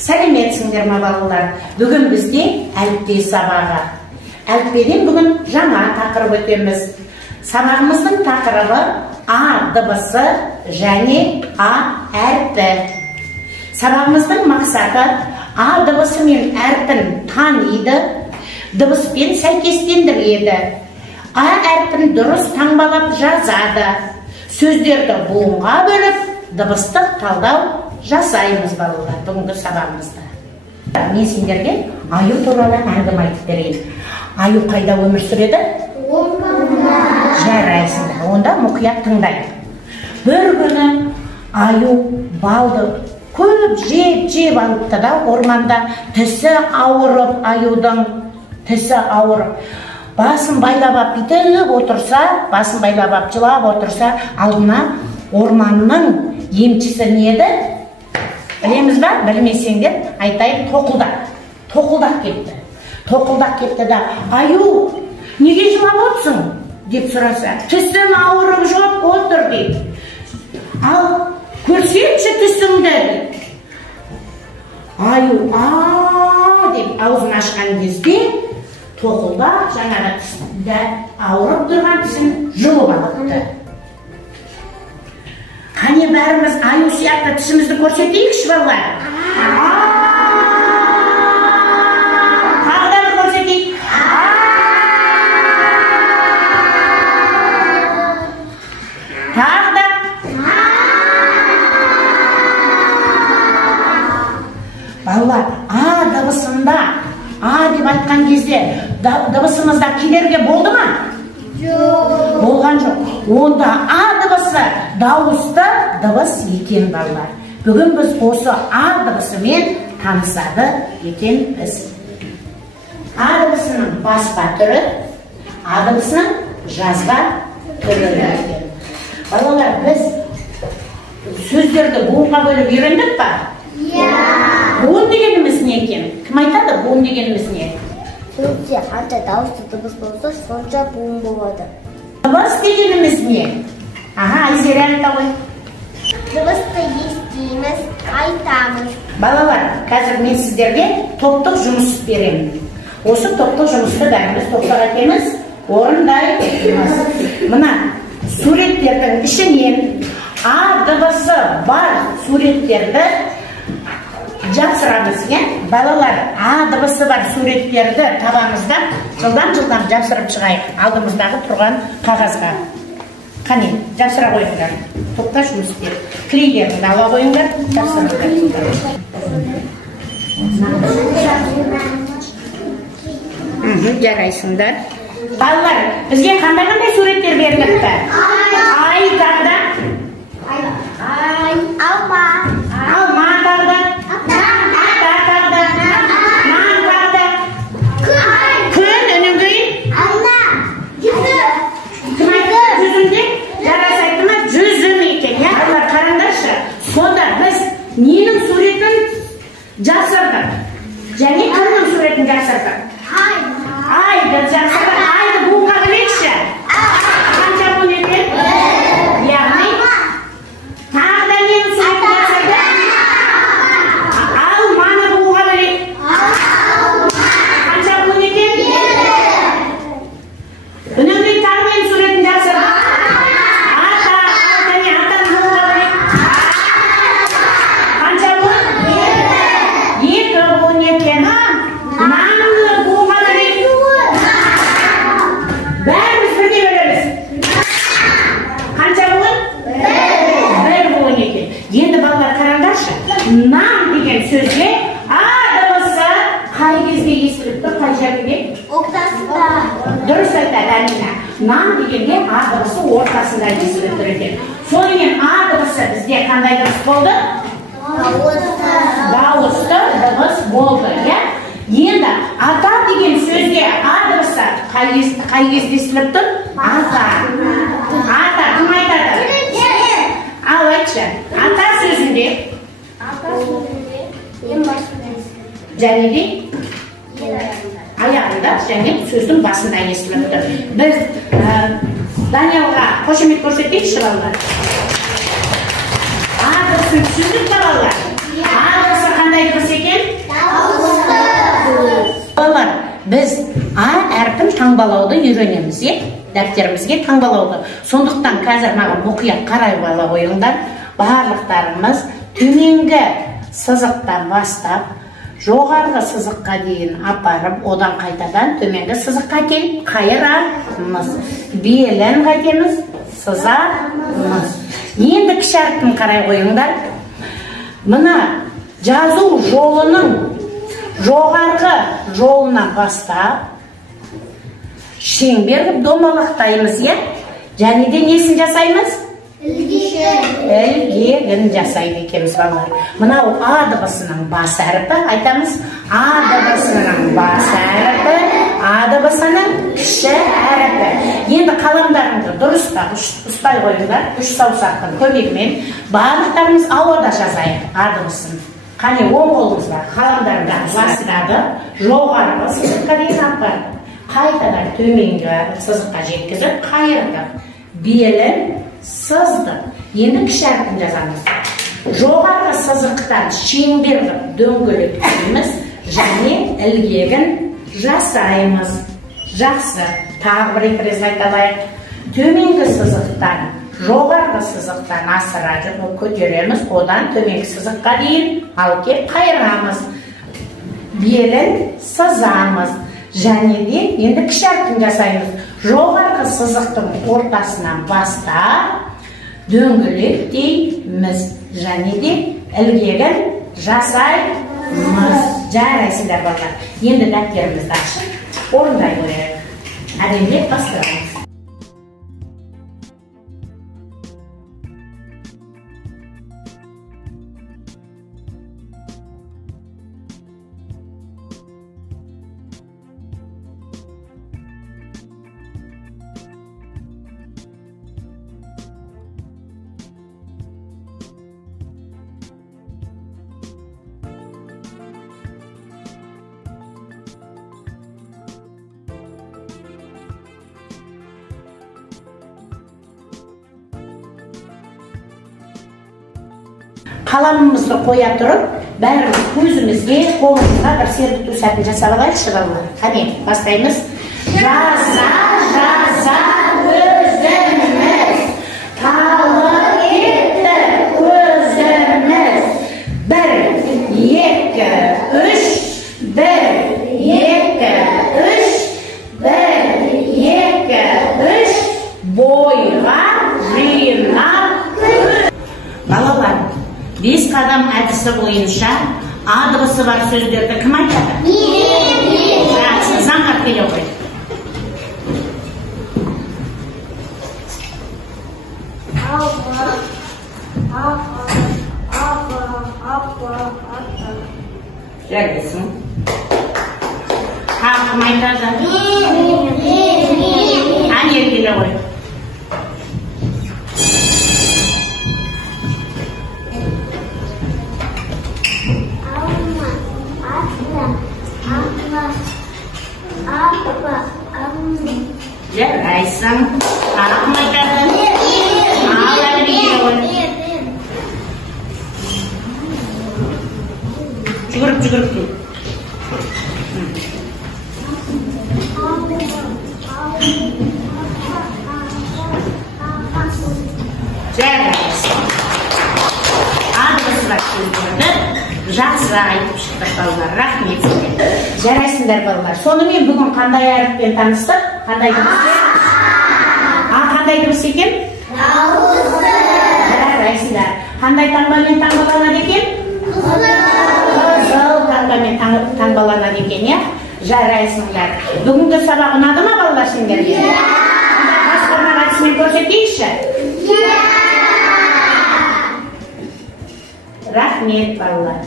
Сәлеметсіңдер ме балалар? Бүгін бізде әліппе сабағы. Әліппеден бүгін жаңа тақырып өтеміз. Сабағымыздың тақырыбы А дыбысы және А әрпі. Сабағымыздың мақсаты А дыбысы мен әрпін таниды, дыбыспен сәйкестендіреді. А әрпін дұрыс таңбалап жазады. Сөздерді буынға бөліп, дыбыстық талдау жасаймыз балалар бүгінгі сабағымызда. Мен сендерге аю туралы әңгіме айтып берейін. Аю қайда өмір сүреді? Орманда. Жарайсыңдар, онда мұқият тыңдайық. Бір күні аю балды көп жеп алыпты да орманда. Тісі ауырып, аюдың тісі ауырып. Басын байлап бүйтіп отырса, басын байлап жылап отырса, алдына орманның емшісі не еді? Білеміз ба? Білмесеңдер, айтайын, тоқылдақ. Тоқылдақ кетті. Тоқылдақ кетті да, аю, неге жылап отырсың? Деп сұраса, тісім ауырып жоқ отыр дейді. Ал, көрсетші тісіңді. Аю, деп аузын ашқан кезде, тоқылдақ жаңағы тісінде ауырып тұрған тісін жұлып алыпты. Қане бәріміз аю сияқты тісімізді көрсетейікші балалар? Тағы да көрсетейік. Тағы да. Балалар, А дыбысында, А деп айтқан кезде дыбысымызда кедергі болды ма? Жоқ. Болған жоқ. Онда А дыбысы дауысты дыбыс екен балалар. Бүгін біз осы А дыбысымен танысады екенбіз. А дыбысының баспа түрі, А дыбысының жазба түрі. Балалар, біз сөздерді буынға бөліп үйрендік па? Буын дегеніміз не екен? Кім айтады буын дегеніміз не? Сөзде қанша дауысты дыбыс болса, сонша буын болады. Дыбыс дегеніміз не? Айзере айта ғой. Дыбысты естиміз, айтамыз. Балалар, қазір мен сіздерге топтық жұмыс беремін. Осы топтық жұмысты бәріміз топтық етеміз, орындаймыз. Мына суреттердің ішінен А дыбысы бар суреттерді жапсырамыз, балалар. А дыбысы бар суреттерді табамызда жылдан жапсырып шығайық алдымыздағы тұрған қағазға. Қане, жапсыра қойыңдар. Топта жұмыс істеп. Клейлерді ала қойыңдар, жапсырыңдар. Жарайсыңдар. Балалар, бізге қандай суреттер беріліпті? Ай тағда. Алма. Алма тағда. Ата тағда. Нан тағда. Күн өнен кейін. Алма. Кім айтты? Жүзінде? Жарас айтты ма? Жүзім екен. Балалар, қараңдаршы. Сонда біз ненің суретін жапсырдық? Және кімнің суретін жапсырдық? Айды жапсырдық. Айды буынға білейікші. Қанша буын екен? Яғни тағы да ненің суретін жапсырдық? Алманы буынға білейік. Қанша буын екен? Үнемдей тағы ненің суретін жапсырдық? Атаны буынға білейік. Қанша буын? Екі буын екен. Нанды буынға білейік. Бәріміз бірге білеміз. Қанша буын? Бір буын екен. Енді балалар қараңдаршы. Нан деген сөзге А дыбысы қай кезде естіліп тұр, қай жерде? Ортасында. Дұрыс айтады Амина. Нан дегенде А дыбысы ортасында естіліп тұр екен. Сонымен А дыбысы бізде қандай дыбыс болды? Дауысты дыбыс болды. Енді ата деген сөзге А дыбысы қай кезде естіліп тұр? Ата. Ата кім айтады? Ал айтшы. Ата сөзінде Ең басында. және де аяғында және сөздің басында естіліп тұр. Біз Даниэлға қошемет көрсетейікші балалар. А дыбысын түсіндік па балалар? А дыбысы қандай дыбыс екен? біз А әрпін таңбалауды үйренеміз, дәптерімізге таңбалауды. Сондықтан қазір маған мұқият қарай бала қойыңдар. Барлықтарымыз төменгі сызықтан бастап, жоғарғы сызыққа дейін апарып, одан қайтадан төменгі сызыққа келіп қайырамыз. Белін қайтеміз, сызамыз. Енді кіші әріптің қарай қойыңдар. Мына жазу жолының жоғарғы жолынан бастап шеңбер домалақтаймыз, және де несін жасаймыз? Ілгегін жасайды екенбіз балалар. Мынау А дыбысының бас әріпі, айтамыз. А дыбысының бас әріпі, А дыбысының кіші әріпі. Енді қаламдарыңды дұрыстап ұстай қойыңдар, үш саусақтың көмегімен барлықтарымыз ауада жазайық А дыбысын. Қане оң қолымызға қаламдарында бастады, жоғарғы сызыққа дейін апарды. Қайтадан төменгі сызыққа жеткізіп қайырды. Белін сызды. Енді кіші әріпін жазамыз. Жоғарғы сызықтан шеңбер қылып дөңгелектейміз және ілгегін жасаймыз. Жақсы. Тағы бір екі рет айтайық. Төменгі сызықтан жоғарғы сызықтан асыра көтереміз, одан төменгі сызыққа дейін алып келіп қайырамыз. Белін сызамыз. Және де енді кіші әріпін жасаймыз. Жоғарғы сызықтың ортасынан бастап дөңгелектейміз және де ілгегін жасаймыз. Жарайсыңдар балалар. Енді дәптерімізді ашып орындай қояйық. Әдемілеп бастырамыз. Қаламымызды қоя тұрып, бәріміз көзімізге, қолымызға бір серпілту сәтін жасап алайықшы балалар. Қане, бастаймыз. Жаза, жаза өзіміз, талы етті көзіміз. 1, 2, 3, 1, 2, 3, 1, 2, 3, бойға жинап. Балалар, 5 қадам әдісі бойынша А дыбысы бар сөздерді кім айтады? Мен. Жақсы, заңғар келе қой. Жарайсың. Тағы кім айтады? Мен. Әне келе қой. Жарайсың. Тағы кім айтады? Ал әлі келе қой. Жүгіріп кел. Жарайсың. А дыбысы бар сөздерді жақсы айтып шықтық балалар. Рахмет сізге. Жарайсыңдар балалар. Сонымен бүгін қандай әріппен таныстық? Қандай дыбыс? Қандай дыбыс екен? Дауысы. Жарайсыңдар. Қандай таңбамен таңбаланады екен? Қызыл таңбамен таңбаланады екен, жарайсыңдар. Бүгінгі сабақ ұнады ма балалар сендерге? Басқарма әдісімен көрсетейікші? Рахмет балалар.